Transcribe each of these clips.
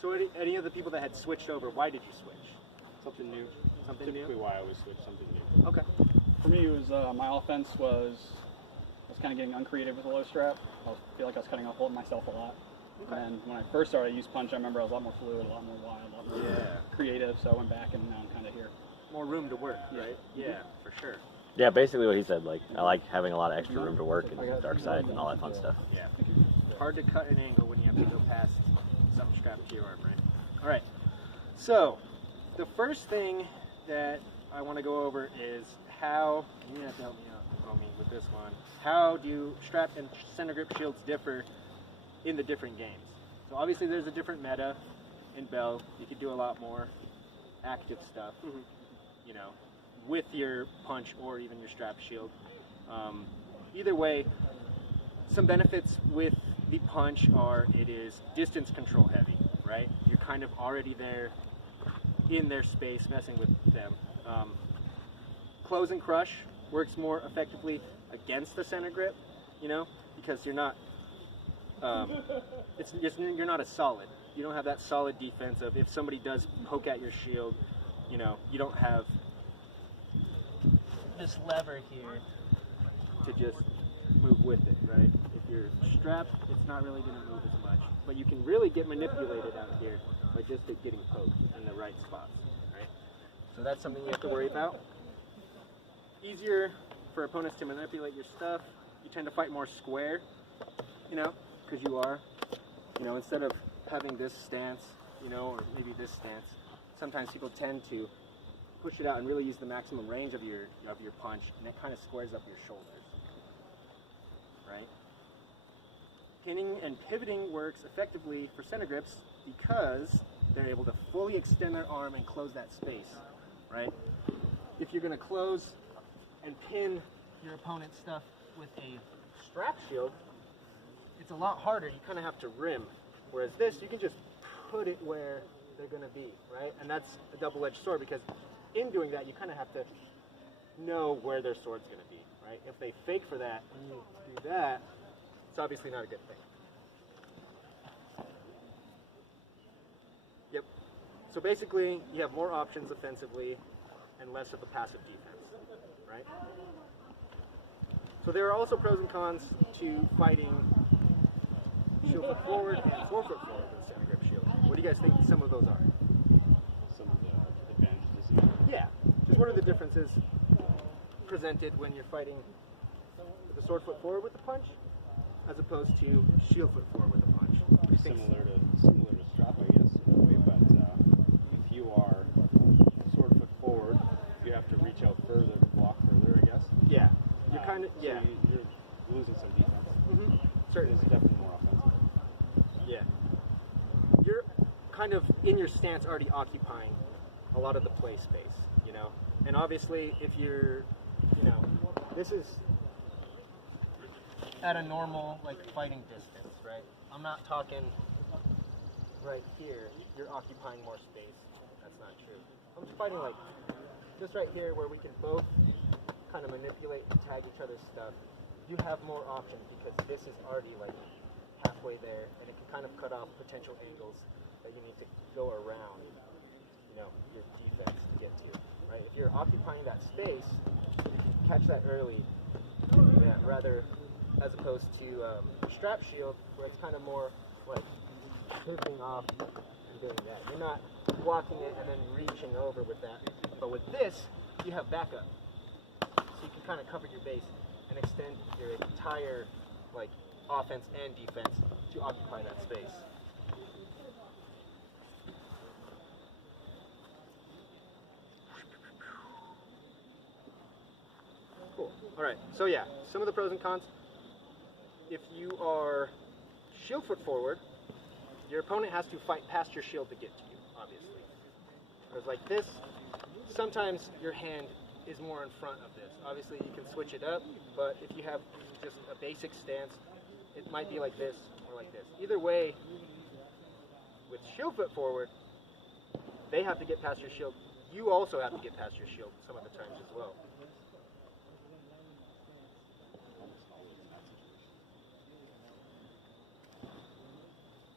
So any of the people that had switched over, why did you switch? Something new. Something Typically new? why I always switch, something new. Okay. For me, it was my offense was kind of getting uncreative with a low strap. I feel like I was cutting off myself a lot. Okay. And when I first started, I used punch. I remember I was a lot more fluid, a lot more wild, a lot more creative. So I went back, and now I'm kind of here. More room to work, right? Yeah, for sure. Yeah, basically what he said. Like, I like having a lot of extra room to work and dark side and all that fun stuff. Yeah. Hard to cut an angle when you have to go past something strapped to your arm, right? All right. So, the first thing that I want to go over is how, you have to help me out, homie, with this one. How do strap and center grip shields differ in the different games? So obviously there's a different meta in Bel. You could do a lot more active stuff, you know, with your punch or even your strap shield. Either way, some benefits with the punch are it is distance control heavy, right? You're kind of already there in their space messing with them. Close and crush works more effectively against the center grip, you know, because you're not you're not a solid. You don't have that solid defense of if somebody does poke at your shield, you know, you don't have this lever here to just move with it, right? If you're strapped, it's not really going to move as much, but you can really get manipulated out here by just getting poked in the right spots, right? So that's something you have to worry about. Easier for opponents to manipulate your stuff. You tend to fight more square, you know, because you are, you know, instead of having this stance, you know, or maybe this stance, sometimes people tend to push it out and really use the maximum range of your punch, and it kind of squares up your shoulders, right? Pinning and pivoting works effectively for center grips because they're able to fully extend their arm and close that space, right? If you're going to close and pin your opponent's stuff with a strap shield, it's a lot harder. You kind of have to rim, whereas this, you can just put it where they're going to be, right? And that's a double-edged sword because in doing that, you kind of have to know where their sword's going to be, right? If they fake for that and you do that, it's obviously not a good thing. Yep. So basically, you have more options offensively and less of a passive defense, right? So there are also pros and cons to fighting shield foot forward and forefoot forward with a center grip shield. What do you guys think some of those are? Some of the advantages. Yeah. Just what are the differences presented when you're fighting with a sword foot forward with a punch as opposed to shield foot forward with a punch? Similar to strap, I guess, in a way, but if you are sword foot forward, you have to reach out further to block further, I guess. Yeah. You're kind of, so you're losing some defense. Certainly. It's definitely more offensive. Yeah. You're kind of in your stance already occupying a lot of the play space, you know? And obviously, if you're, you know, this is at a normal, like, fighting distance, right? I'm not talking right here, you're occupying more space. That's not true. I'm just fighting, like, this right here where we can both kind of manipulate and tag each other's stuff. You have more options because this is already, like, halfway there, and it can kind of cut off potential angles that you need to go around, you know, your defense to get to, right? If you're occupying that space, catch that early, yeah, rather as opposed to strap shield, where it's kind of more like pivoting off and doing that. You're not blocking it and then reaching over with that, but with this, you have backup, so you can kind of cover your base and extend your entire, like, offense and defense to occupy that space. Cool. All right. So yeah, some of the pros and cons. If you are shield foot forward, your opponent has to fight past your shield to get to you, obviously. Whereas like this, sometimes your hand is more in front of this. Obviously you can switch it up, but if you have just a basic stance, it might be like this or like this. Either way, with shield foot forward, they have to get past your shield. You also have to get past your shield some of the times as well.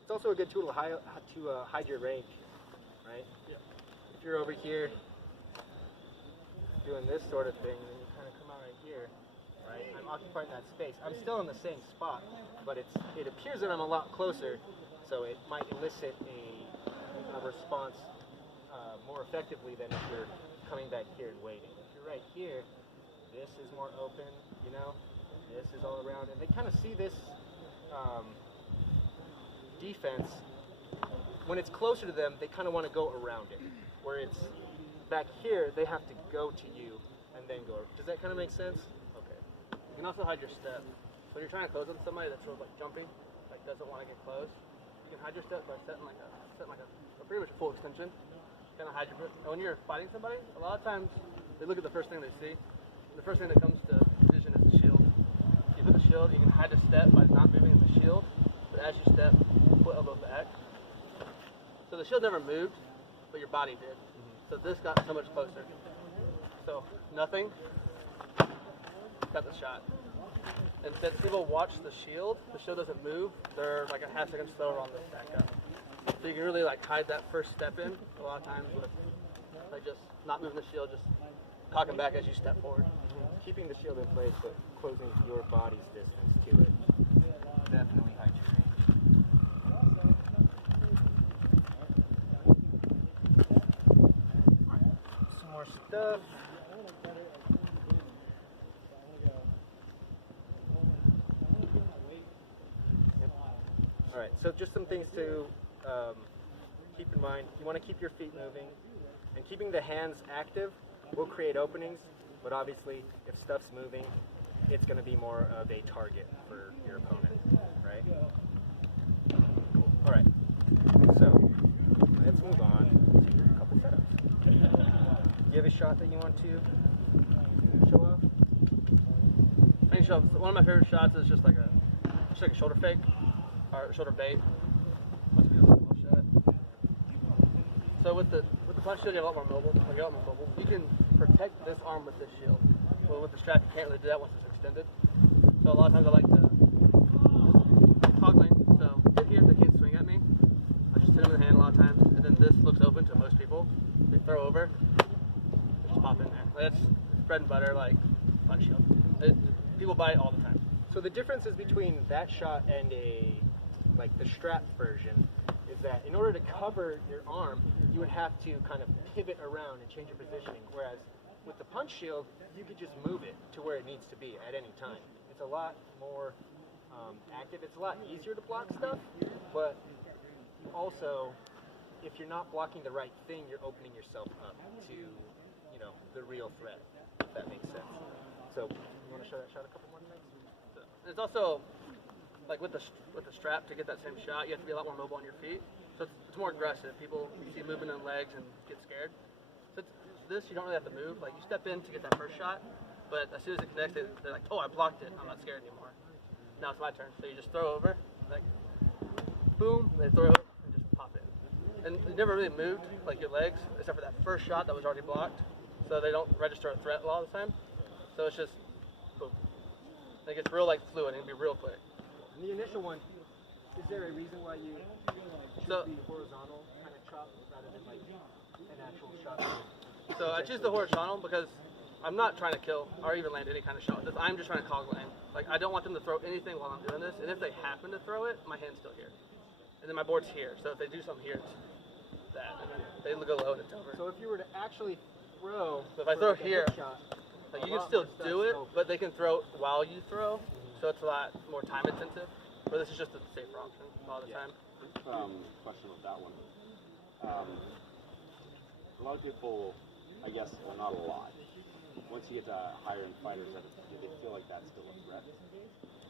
It's also a good tool to hide your range, right? Yeah. If you're over here doing this sort of thing, then you kind of come out right here, right? I'm occupying that space. I'm still in the same spot, but it appears that I'm a lot closer, so it might elicit a response more effectively than if you're coming back here and waiting. If you're right here, this is more open, you know? This is all around, and they kind of see this defense. When it's closer to them, they kind of want to go around it. Where it's back here, they have to go to you and then go. Does that kind of make sense? Okay. You can also hide your step. When you're trying to close on somebody that's sort of like jumping, like doesn't want to get close, you can hide your step by setting like a pretty much a full extension. Kind of hide your. And when you're fighting somebody, a lot of times they look at the first thing they see. And the first thing that comes to vision is the shield. You put the shield, you can hide the step by not moving the shield, but as you step, foot elbow back. So the shield never moved, but your body did. So this got so much closer. So nothing, got the shot. And since people watch the shield doesn't move, they're like a half second slower on this back up. So you can really like hide that first step in a lot of times with like just not moving the shield, just cocking back as you step forward. Keeping the shield in place, but closing your body's distance to it. Definitely hide your range. Some more stuff. All right, so just some things to keep in mind. You want to keep your feet moving, and keeping the hands active will create openings, but obviously if stuff's moving, it's going to be more of a target for your opponent, right? Cool. All right, so let's move on to a couple setups. Do you have a shot that you want to show off? I can show one of my favorite shots is just like a shoulder fake or shoulder bait. Must be a little shot. So with the punch shield, you have a lot more mobile. Like, you're a lot more mobile. You can protect this arm with this shield. Well, with the strap, you can't really do that once it's extended. So a lot of times I like to toggling. So hit here if they can't swing at me. I just hit them in the hand a lot of times, and then this looks open to most people. They throw over, they just pop in there. Like, that's bread and butter, like punch shield. People buy it all the time. So the differences between that shot and the strap version is that in order to cover your arm, you would have to kind of pivot around and change your positioning. Whereas with the punch shield, you could just move it to where it needs to be at any time. It's a lot more active. It's a lot easier to block stuff, but also, if you're not blocking the right thing, you're opening yourself up to, the real threat, if that makes sense. So, you want to show that shot a couple more times? It's also, like with the strap, to get that same shot, you have to be a lot more mobile on your feet. So it's more aggressive. People, you see movement in legs and get scared. So this, you don't really have to move. Like, you step in to get that first shot, but as soon as it connects, they're like, oh, I blocked it. I'm not scared anymore. Now it's my turn. So you just throw over, like, boom, they throw over and just pop in. And you never really moved, like your legs, except for that first shot that was already blocked. So they don't register a threat a lot of the time. So it's just, boom. It gets real, like, fluid. It can be real quick. In the initial one, is there a reason why you choose the horizontal kind of chop rather than like an actual shot? So I choose the horizontal because I'm not trying to kill or even land any kind of shot with this. I'm just trying to cog land. Like, I don't want them to throw anything while I'm doing this. And if they happen to throw it, my hand's still here. And then my board's here. So if they do something here, it's that. And then they go low and it's over. So if you were to actually throw, so if I throw like here, shot, like, you can still do it, but they can throw while you throw. So it's a lot more time intensive. But this is just a safer option all the time. Question with that one. A lot of people, I guess, well, not a lot. Once you get to higher end fighters, do they feel like that's still a threat?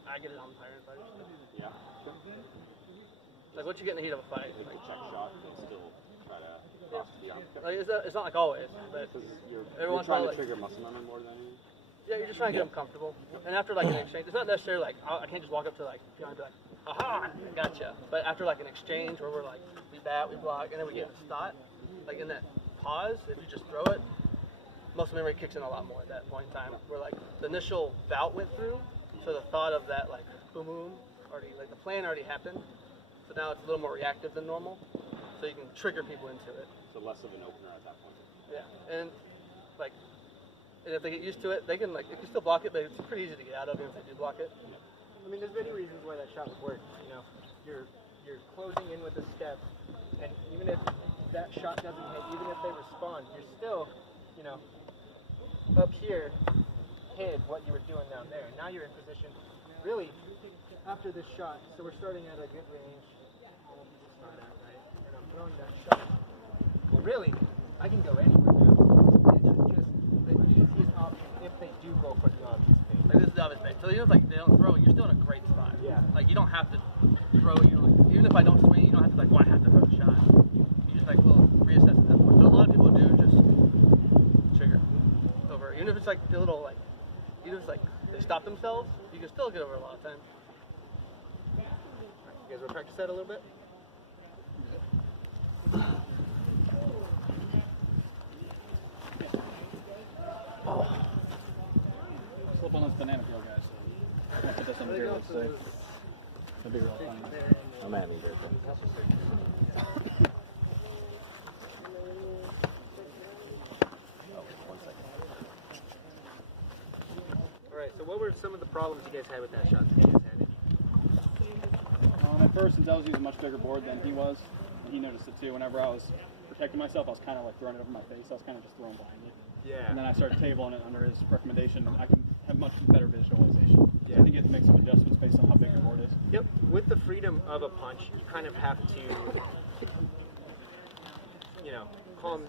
I get it on higher end fighters. Yeah. Like, once you get in the heat of a fight, If they check shot, they still try to cross the arm. like, it's not like always, but You're everyone's trying to like, trigger muscle memory more than anything. yeah, you're just trying to get them comfortable. And after like an exchange, it's not necessarily like, I can't just walk up to like, you know, and be like, aha, gotcha. But after like an exchange where we're like, we bat, we block, and then we get a stot, like in that pause, if you just throw it, muscle memory kicks in a lot more at that point in time. Where like the initial bout went through, so the thought of that like boom boom already, like the plan already happened. So now it's a little more reactive than normal. So you can trigger people into it. So less of an opener at that point. Yeah, and like, and if they get used to it, they can like, you can still block it, but it's pretty easy to get out of it if they do block it. I mean, there's many reasons why that shot would work. You know, you're closing in with a step, and even if that shot doesn't hit, even if they respond, you're still, you know, up here hid what you were doing down there. And now you're in position, really, after this shot. So we're starting at a good range. And I'm throwing that shot. Well, really, I can go anywhere now. This is just the easiest option if they do go for the obvious thing. Like this is the obvious bait. So even if like they don't throw, you're still in a great spot. Yeah. Like you don't have to throw. Even if I don't swing, you don't have to like, well, I have to throw the shot. You just like, well, reassess at that point. But a lot of people do just trigger over. Even if it's like the little like, even if it's like they stop themselves, you can still get over a lot of times. Right, you guys want to practice that a little bit? Slip on this banana peel, guys. I'll put this on the here, let's say. That'd be real funny. I'm having birthday. Alright, so what were some of the problems you guys had with that shot? Did you guys have any? At first, since I was using a much bigger board than he was, and he noticed it too, whenever I was protecting myself, I was kind of like throwing it over my face. I was kind of just throwing blindly. Yeah. And then I started tabling it under his recommendation, and I can have much better visualization. Yeah. So I think you have to make some adjustments based on how big your board is. Yep. With the freedom of a punch, you kind of have to, you know, calm,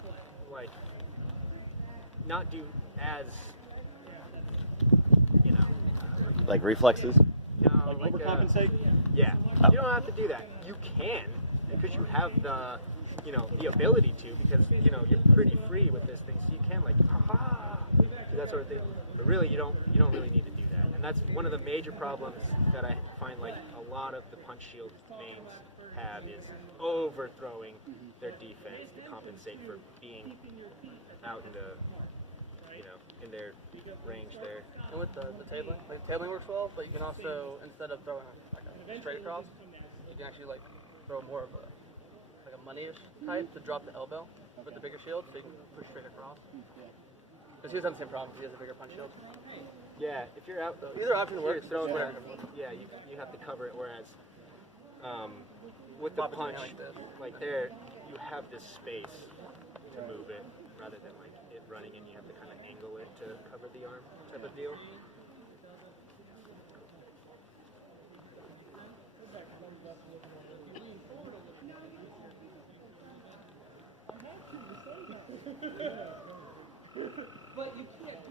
like, not do as, you know, Like reflexes? no, Like overcompensate? Yeah. Oh. You don't have to do that. You can, because you have the, you know, the ability to, because, you know, you're pretty free with this thing, so you can, like, ha-ha, do that sort of thing. But really, you don't really need to do that. And that's one of the major problems that I find, like, a lot of the punch shield mains have is overthrowing their defense to compensate for being out in the, you know, in their range there. And with the tabling, like tabling works well, but you can also, instead of throwing like a straight across, you can actually like throw more of a like a money-ish type to drop the elbow with the bigger shield, so you can push straight across. Because he doesn't have the same problem. He has a bigger punch shield. Yeah, if you're out, though, Either option works. throw Yeah. yeah, you have to cover it. Whereas with the Pop it punch, like this. like there, you have this space to move it rather than like it running and you have to kind of angle it to cover the arm type of deal.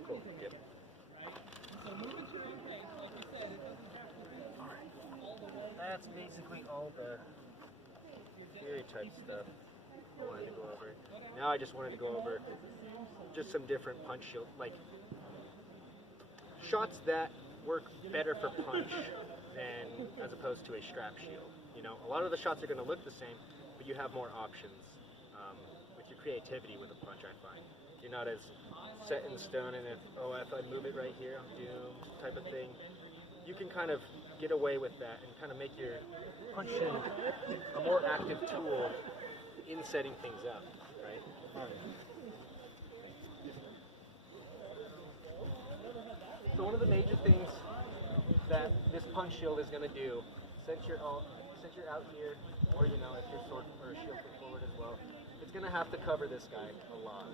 Cool. Yep. That's basically all the theory type stuff I wanted to go over. Now I just wanted to go over just some different punch shield, like shots that work better for punch than as opposed to a strap shield. You know, a lot of the shots are going to look the same, but you have more options with your creativity with a punch, I find. You're not as set in stone, and if I move it right here, I'm doomed type of thing. You can kind of get away with that and kind of make your punch shield a more active tool in setting things up, right? So one of the major things that this punch shield is going to do, since you're out here, or you know, if your sword or shield put forward as well, it's going to have to cover this guy a lot.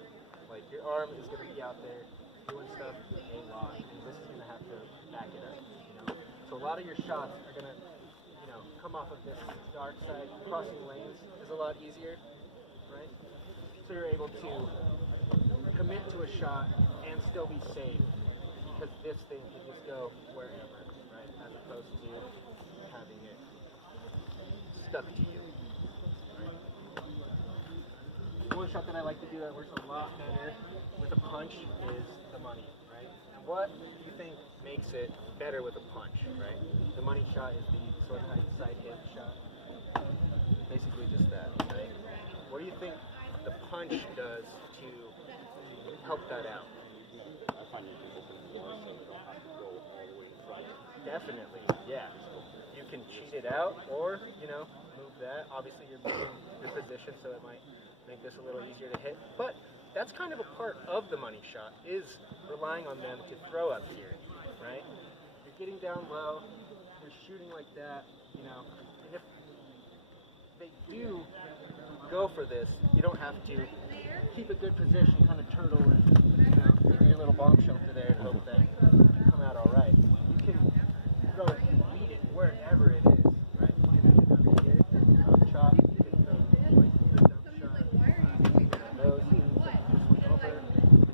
Like your arm is going to be out there doing stuff a lot, and this is going to have to back it up. You know, so a lot of your shots are going to, you know, come off of this dark side. Crossing lanes is a lot easier, right? So you're able to commit to a shot and still be safe, because this thing can just go wherever, right? As opposed to having it stuck to you. One shot that I like to do that works a lot better with a punch is the money, right? And what do you think makes it better with a punch, right? The money shot is the sort of like side hit shot. Basically just that, right? What do you think the punch does to help that out? I find you can open more so you don't have to go all the way in front. Definitely, yeah. You can cheat it out, or, you know, move that. Obviously, you're moving your position, so it might make this a little easier to hit. But that's kind of a part of the money shot, is relying on them to throw up here, right? You're getting down low, you're shooting like that, you know. And if they do go for this, you don't have to keep a good position, kind of turtle and, you know, your little bomb shelter there and hope that you come out all right. You can throw it and beat it wherever it is, right? You can do that here, chop, you can throw like the dump shot, those things, like just over.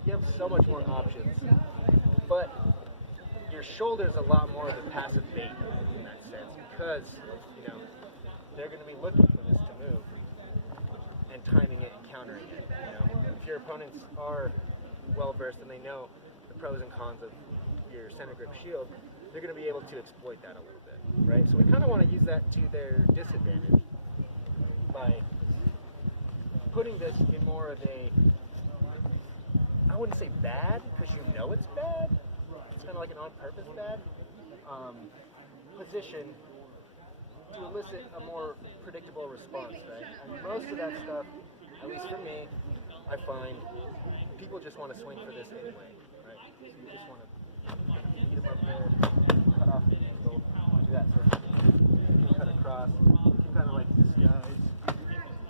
You have so much more options, but your shoulder's a lot more of the passive bait in that sense, because, you know, they're going to be looking for this to move and timing it and countering it. You know, if your opponents are well versed and they know the pros and cons of your center grip shield, they're going to be able to exploit that a little bit, right? So we kind of want to use that to their disadvantage by putting this in more of a, I wouldn't say bad, because you know it's bad. It's kind of like an on-purpose bad position to elicit a more predictable response, right? And most of that stuff, at least for me, I find people just want to swing for this anyway, right? So you just want to beat them up there, cut off the angle, do that sort of thing. You can cut across, you can kind of like disguise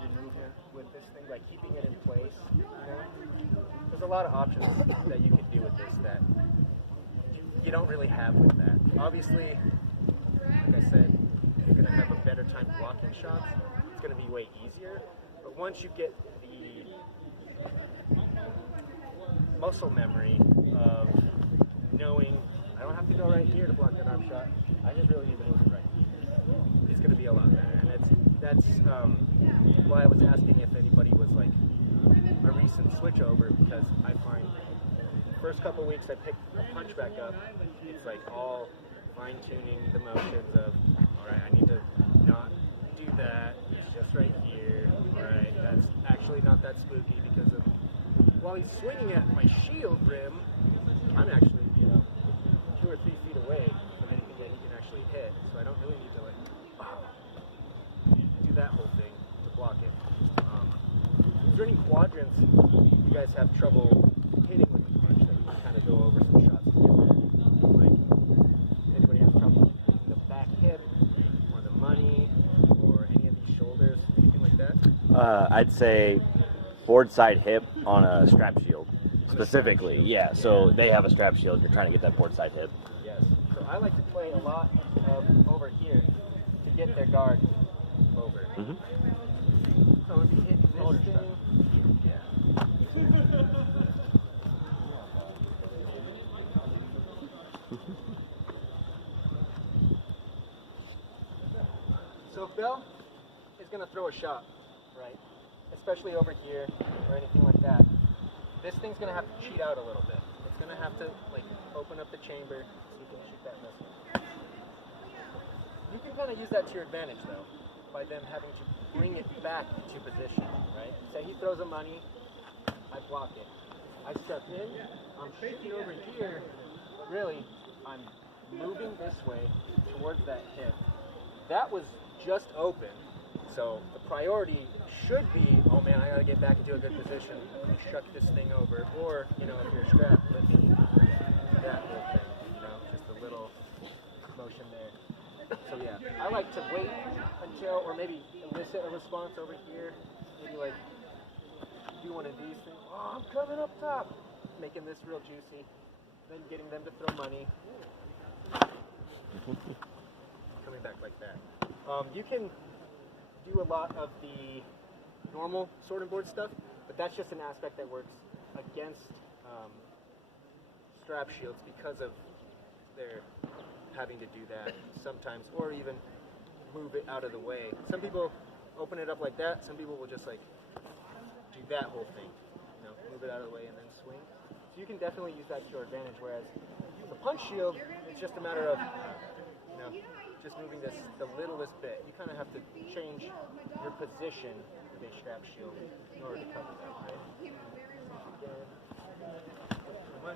your movement with this thing by keeping it in place, you know? There's a lot of options that you can do with this that you don't really have with that. Obviously, like I said, you're going to have a better time blocking shots. It's going to be way easier. But once you get the muscle memory of knowing I don't have to go right here to block that arm shot, I just really need to move it right here, it's going to be a lot better. And that's why I was asking if anybody was like a recent switch over, because I find the first couple weeks I picked the punch back up, it's like all fine-tuning the motions of, all right, I need to not do that, it's just right here, all right, that's actually not that spooky, because of, while he's swinging at my shield rim, I'm actually, you know, 2 or 3 feet away from anything that he can actually hit, so I don't really need to like, do that whole thing to block it. Is there any quadrants you guys have trouble hitting with the punch that we can kind of go over some shots to get there? Like, anybody has trouble in the back hip, or the money, or any of these shoulders, anything like that? I'd say board side hip on a strap shield, specifically. Yeah, so they have a strap shield. You're trying to get that board side hip. Yes. So I like to play a lot of over here to get their guard over. Mm-hmm. So if you hit this thing, so if Bel is going to throw a shot, right, especially over here or anything like that, this thing's going to have to cheat out a little bit. It's going to have to like open up the chamber so you can shoot that missile. You can kind of use that to your advantage though, by them having to bring it back to position, right? Say he throws a money, I block it. I step in, I'm shooting over here, but really I'm moving this way towards that hip. That was just open, so the priority should be, oh man, I gotta get back into a good position. Let me shuck this thing over, or, you know, if you're strapped, let me do that whole thing, you know, just a little motion there. So yeah, I like to wait until, or maybe elicit a response over here, maybe like do one of these things. Oh, I'm coming up top, making this real juicy, then getting them to throw money. Coming back like that. You can do a lot of the normal sword and board stuff, but that's just an aspect that works against strap shields because of their having to do that sometimes, or even move it out of the way. Some people open it up like that, some people will just like do that whole thing, you know, move it out of the way and then swing. So you can definitely use that to your advantage, whereas with a punch shield, it's just a matter of, you know, just moving this the littlest bit. You kind of have to change your position with a strap shield in order to cover that, right?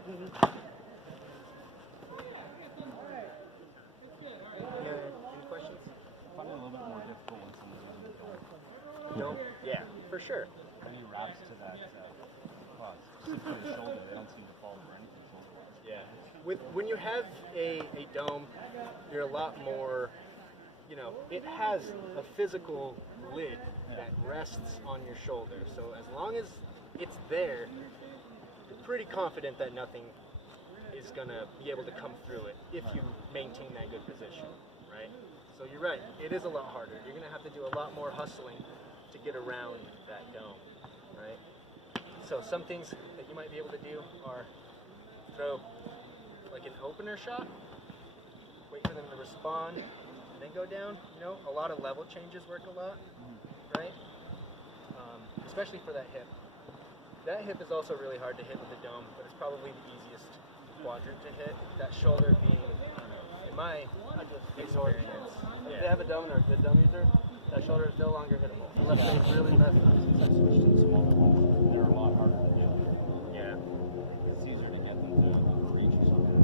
Any questions? find it a little bit more difficult when someone's on the dome. No, yeah, for sure. Any wraps to that, well, specifically the shoulder, they don't seem to fall for anything shoulder-wise. Yeah. When you have a dome, you're a lot more, you know, it has a physical lid that rests on your shoulder. So as long as it's there, you're pretty confident that nothing is going to be able to come through it if you maintain that good position, right? So you're right, it is a lot harder. You're going to have to do a lot more hustling to get around that dome, right? So some things that you might be able to do are throw like an opener shot, wait for them to respond, and then go down. You know, a lot of level changes work a lot, right? Especially for that hip. That hip is also really hard to hit with the dome, but it's probably the easiest quadrant to hit. That shoulder being, in my experience, If they have a dome or a good dome user, that shoulder is no longer hittable. Unless they really mess up. Since I switched to the smaller ones, they're a lot harder to do. Yeah. It's easier to get them to reach or something.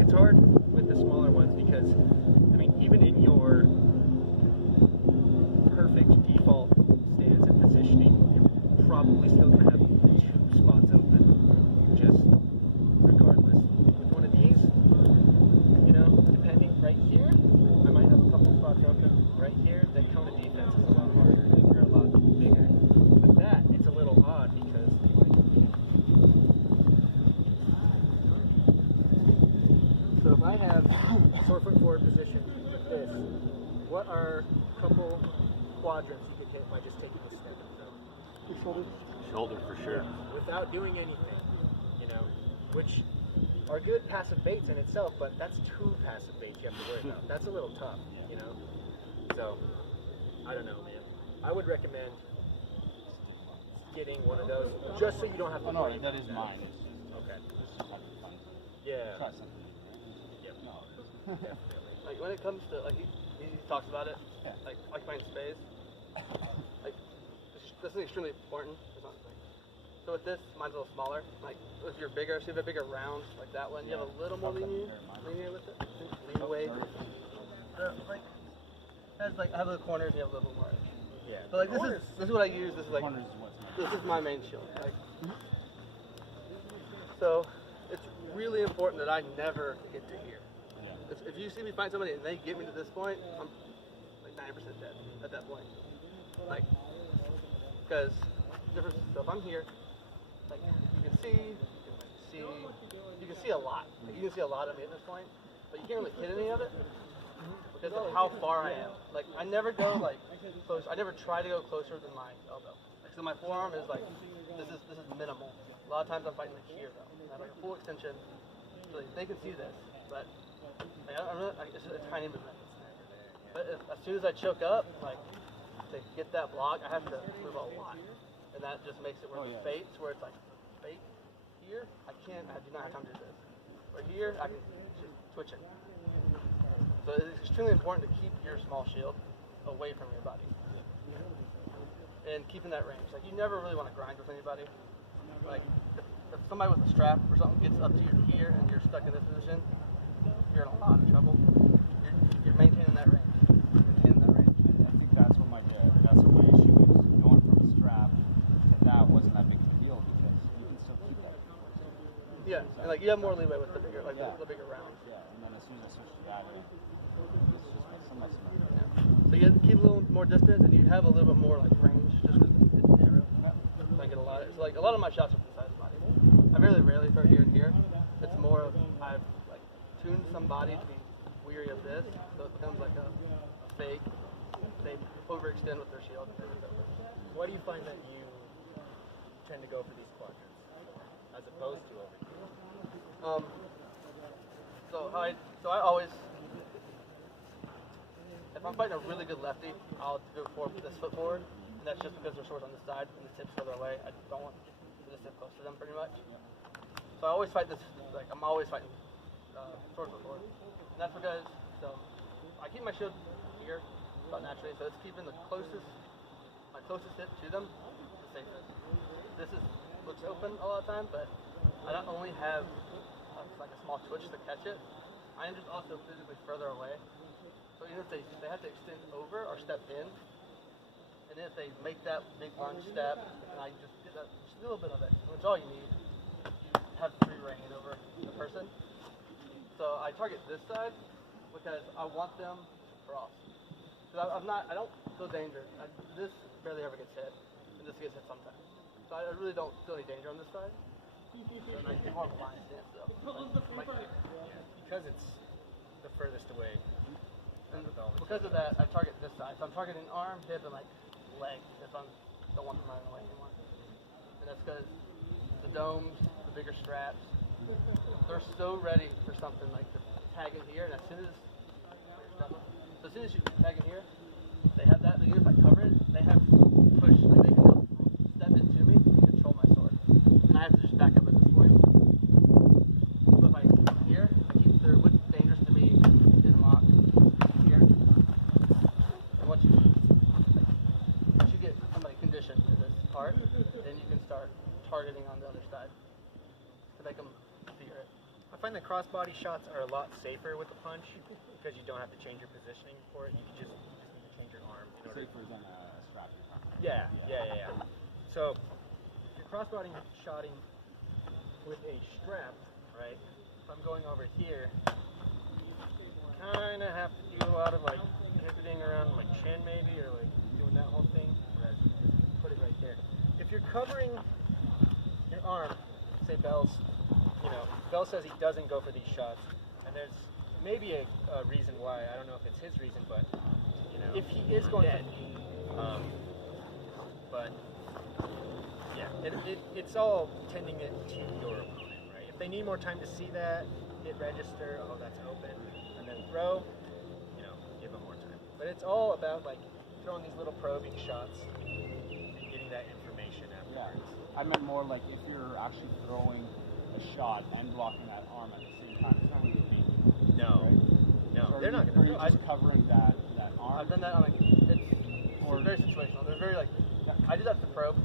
It's hard with the smaller ones because, I mean, even in your perfect default stance and positioning, you're probably still going to have 2 spots open, just regardless. With one of these, you know, depending right here, I might have a couple spots open right here. Then counter defense is a lot harder. You're a lot bigger. With that, it's a little odd because so if I have sore foot forward position like this, what are a couple quadrants you could hit by just taking a step? Shoulder for sure. Without doing anything, you know, which are good passive baits in itself, but that's 2 passive baits you have to worry about. That's a little tough, you know. So, I don't know, man. I would recommend getting one of those just so you don't have to Oh no, worry that about is mine. It's just, Okay. it's just like fun. Yeah. Try something. Yep. No. Like when it comes to, like he talks about it, Yeah. like occupying space, like this is extremely important. It's not like, so with this, mine's a little smaller. Like if you're bigger, so you have a bigger round like that one, you have a little more linear with it, leeway. Like has like I have the corners, you have a little more. Yeah. But like this is what I use. This is like Corners is what's mine. this is my main shield. Like so, it's really important that I never get to here. Yeah. If you see me find somebody and they get me to this point, I'm like 90% dead at that point. Like, because difference. So if I'm here, like you can see a lot. Like you can see a lot of me at this point, but you can't really hit any of it because of how far I am. Like I never go like close. I never try to go closer than my elbow. Like, so my forearm is like this is minimal. A lot of times I'm fighting like here though. I have like a full extension, so like, they can see this, but like, it's just a tiny movement. But as soon as I choke up, like to get that block, I have to move a lot, and that just makes it where the fates, where it's like fate here, I do not have time to do this. Or here, I can just twitch it. So it's extremely important to keep your small shield away from your body, and keeping that range. Like you never really want to grind with anybody. Like if somebody with a strap or something gets up to your ear and you're stuck in this position, you're in a lot of trouble. You're maintaining that range. I think that's what my issue was. Going from a strap to that wasn't that big of a deal because you can still keep that. Yeah, and like you have more leeway with the bigger, like the bigger rounds. Yeah, and then as soon as I switched to that, it's just somebody. So you keep a little more distance, and you have a little bit more like range, just because it's narrow. I get a lot. So like a lot of my shots are from the side of the body. I very rarely throw here and here. It's more of I've like tuned somebody to be weary of this, so it becomes like a fake. They overextend with their shield. And it's over. Why do you find that you tend to go for these quadrants as opposed to over here? So I always, if I'm fighting a really good lefty, I'll go for this foot forward, and that's just because their sword's on this side and the tip's further away. I don't want this tip close to them pretty much. So I always fight this, like I'm always fighting sword foot forward. And that's because, so I keep my shield here about naturally, so it's keeping my closest hit to them the safest. This looks open a lot of times, but I not only have like a small twitch to catch it, I am just also physically further away. So even if they have to extend over or step in, and then if they make that big lunge step, and I just get that just a little bit of it, which is all you need, you have free reign over the person. So I target this side because I want them to cross. Because I don't feel danger. This barely ever gets hit, and this gets hit sometimes. So I really don't feel any danger on this side. And I do more of a blind stance though. Because it's the furthest away. And because of that, I target this side. So I'm targeting arm, hip, and like leg if I don't want them running away anymore. And that's because the domes, the bigger straps, they're so ready for something like to tag in here, and as soon as you tag in here, they have that. Even if I cover it, they have push. Like they can now step into me and control my sword, and I have to just back up at this point. So if I here, I keep their what's dangerous to me in lock here. And once you get somebody conditioned to this part, then you can start targeting on the other side to make them fear it. I find that crossbody shots are a lot safer with the punch because you don't have to change your positioning for it. You just need to change your arm in order. Safer than a strap. Yeah. So if you're crossbody shotting with a strap, right? If I'm going over here, kind of have to do a lot of like pivoting around my chin maybe, or like doing that whole thing. Whereas you just put it right there. If you're covering your arm, say Bel's, Bel says he doesn't go for these shots, and there's maybe a reason why. I don't know if it's his reason, but if he is going for, but yeah, it's all tending it to your opponent, right? If they need more time to see that, hit register, oh that's open, and then throw, give them more time. But it's all about like throwing these little probing shots and getting that information afterwards. Yeah. I meant more like if you're actually throwing a shot and blocking that arm at the same time, it's not really mean. No, So they're not going to. Are you just covering that arm? I've done that on it's very situational. They're very like, I do that to probe.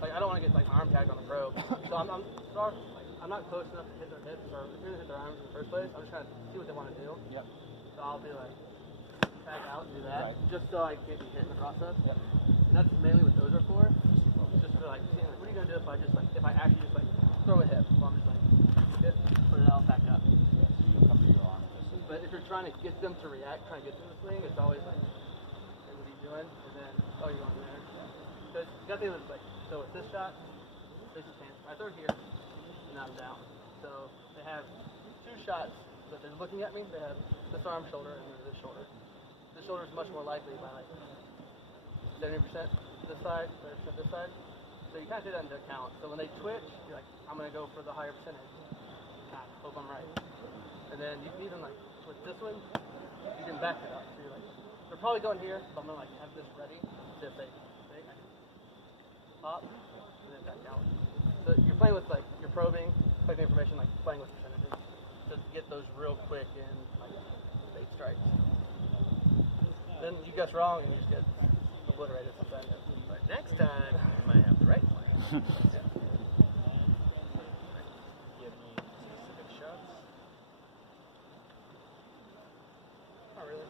Like I don't want to get like my arm tagged on the probe. So I'm not close enough to hit their hips or even hit their arms in the first place. I'm just trying to see what they want to do. Yep. So I'll be like, tag out and do that, Right. just so I can't be hit in the process. Yep. And that's mainly what those are for. Just for like seeing like, what are you gonna do if I actually just like throw a hip? Well, I'm just like, put it out, back up. But if you're trying to get them to react, trying to get them to swing, it's always like, hey, what are you doing? And then, oh, you're going there. Because you got to think of it like, so with this shot, this is chance. I throw here, and I'm down. So they have two shots that they're looking at me. They have this arm, shoulder, and then this shoulder. This shoulder is much more likely by like 70% this side, 30% this side. So you kind of take that into account. So when they twitch, you're like, I'm going to go for the higher percentage. Hope I'm right. And then you can even like, with this one, you can back it up. So you're like, they're probably going here, but I'm going to like have this ready. So if they I can pop, and then back down. So you're playing with like, you're probing, collecting information, like playing with percentages to get those real quick in like bait strikes. Then you guess wrong and you just get obliterated sometimes. But next time, you might have the right plan. Yeah. Do you have any specific shots? Not really.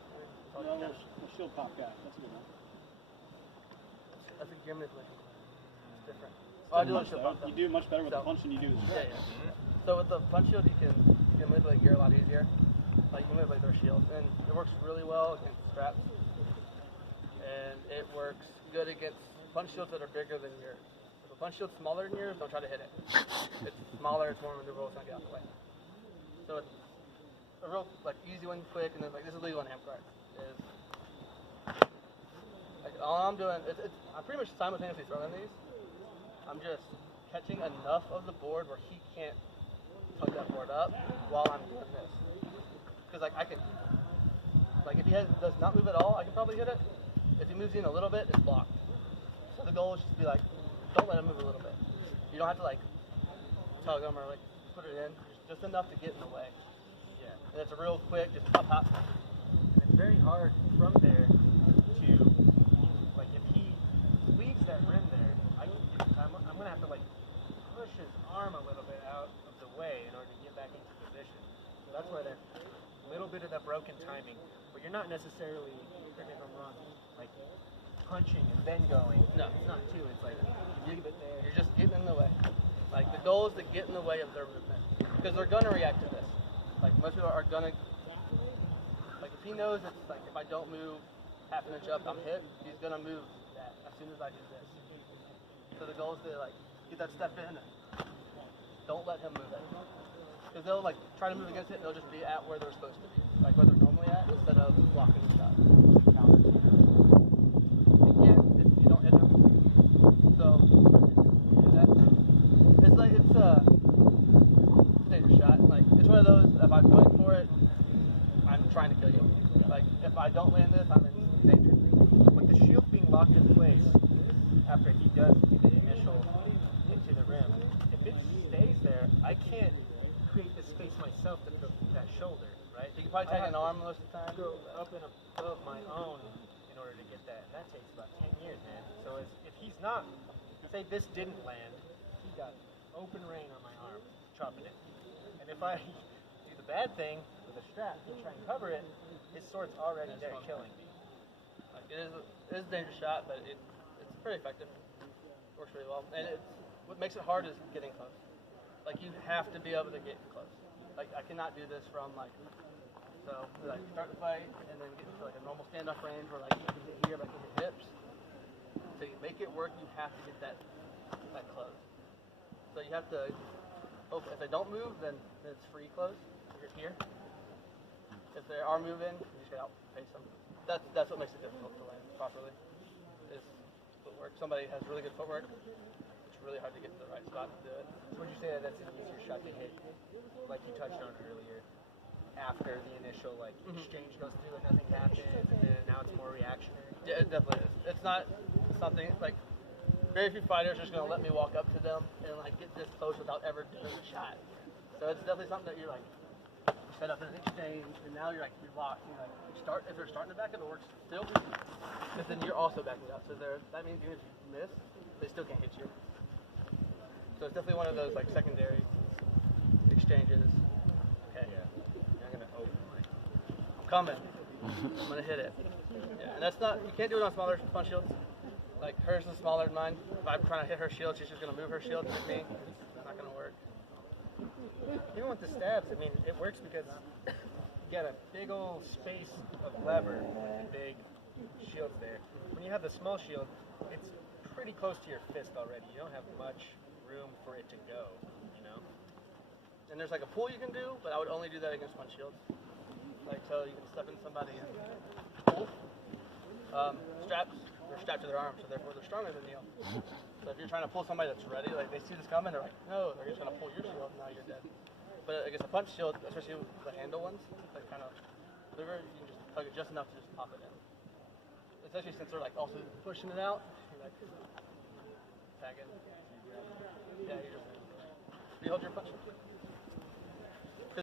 The shield pop guy. That's a good one. That's a gear manipulation. It's different. Oh, I do like shield pop You do much better with the So- punch than you do with the Yeah, shield. yeah. So with the punch shield, you can manipulate gear a lot easier. Like you manipulate their shield, and it works really well against straps. And it works good against punch shields that are bigger than yours. If a punch shield's smaller than yours, don't try to hit it. It's smaller, it's more maneuverable, it's not get out of the way. So it's a real like easy one, quick, and then like this is legal in amp cards. Is like all I'm doing, I'm pretty much simultaneously throwing these. I'm just catching enough of the board where he can't tug that board up while I'm doing this. Because like I can, like if he does not move at all, I can probably hit it. If he moves in a little bit, it's blocked. So the goal is just to be like, don't let him move a little bit. You don't have to like tug him or like put it in, just enough to get in the way. Yeah. And it's a real quick, just pop, pop. And it's very hard from there to, like, if he leaves that rim there, I'm going to have to, like, push his arm a little bit out of the way in order to get back into position. So that's where that little bit of that broken timing, where but you're not necessarily, correct me if I'm wrong, like punching and then going. No. It's not too. It's like you leave it there. You're just getting in the way. Like the goal is to get in the way of their movement because they're gonna react to this. Like most people are gonna. Like if he knows it's like if I don't move half an inch up, I'm hit. He's gonna move that as soon as I do this. So the goal is to like get that step in. And don't let him move it. Because they'll like try to move against it. And they'll just be at where they're supposed to be, like where they're normally at, instead of blocking the shot. They can't if you don't hit them. So that it's like it's a dangerous shot. Like it's one of those. If I'm going for it, I'm trying to kill you. Like if I don't land this, I'm in danger. With the shield being locked in place after he does do the initial into the rim, if it stays there, I can't create the space myself to put that shoulder, right? You can probably tag an arm most of the time. Go up and above my own in order to get that. And that takes about 10 years, man. So if he's not, say this didn't land, he got open rein on my arm, chopping it. And if I do the bad thing with a strap and try and cover it, his sword's already there killing me. Like it is a dangerous shot, but it's pretty effective. Works really well. And what makes it hard is getting close. Like you have to be able to get close. Like I cannot do this from like start the fight and then get into like a normal standoff range where like you can hit here, but you hit hips. To make it work, you have to get that close. So you have to. If they don't move, then it's free close. You're here. If they are moving, you just gotta outpace them. That's what makes it difficult to land properly. Is footwork. Somebody has really good footwork. It's really hard to get to the right spot to do it. So would you say that that's an easier shot to hit, like you touched on earlier, after the initial exchange goes through and nothing happens, and then now it's more reactionary? Yeah, it definitely is. It's not something like very few fighters are just gonna let me walk up to them and like get this close without ever doing a shot. So it's definitely something that you're like you set up in an exchange, and now you're locked. You're like if they're starting to back up, it works still, but then you're also backing up. So that means even if you miss, they still can't hit you. So it's definitely one of those like secondary exchanges. Okay. Yeah. I'm gonna open my. I'm coming. I'm gonna hit it. Yeah, and that's not. You can't do it on smaller punch shields. Like hers is smaller than mine. If I'm trying to hit her shield, she's just gonna move her shield to hit me. It's not gonna work. Even with the stabs, I mean, it works because you got a big old space of lever and big shields there. When you have the small shield, it's pretty close to your fist already. You don't have much room for it to go, you know? And there's like a pull you can do, but I would only do that against punch shields. Like so you can step in somebody and pull. Straps, they're strapped to their arms, so therefore they're stronger than you. So if you're trying to pull somebody that's ready, like they see this coming, they're like, no, they're just gonna pull your shield, and now you're dead. But against a punch shield, especially with the handle ones, like kind of liver, you can just tug it just enough to just pop it in. Especially since they're like also pushing it out, you're like tag it. Yeah, you hold your punch.